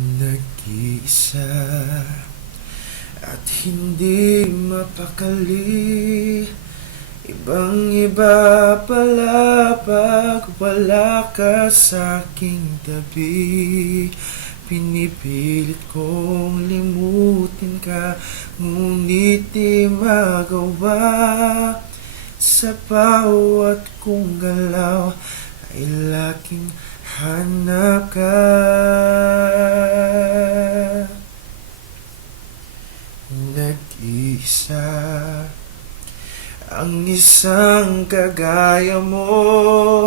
Nag-iisa at hindi mapakali. Ibang-iba pala pag wala ka sa'king tabi. Pinipilit kong limutin ka, ngunit di magawa. Sa bawat kong galaw ay laking hanap ka. Nag-iisa ang isang kagaya mo,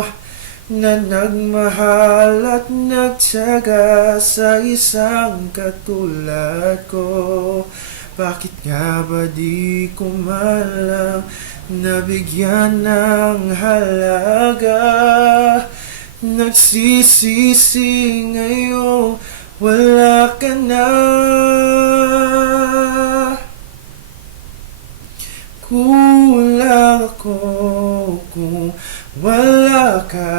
na nagmahal at nagtiyaga sa isang katulad ko. Bakit nga ba di ko man lang nabigyan ng halaga? Nagsisisi ngayong wala ka na. Kulang ako kung wala ka.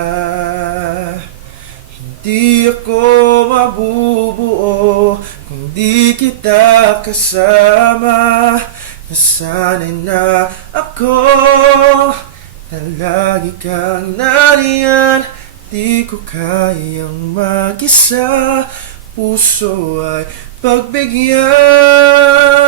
Hindi ako mabubuo kung di kita kasama. Nasanay na ako na lagi kang nariyan. Di ko kayang mag-isa, puso ay pagbigyan.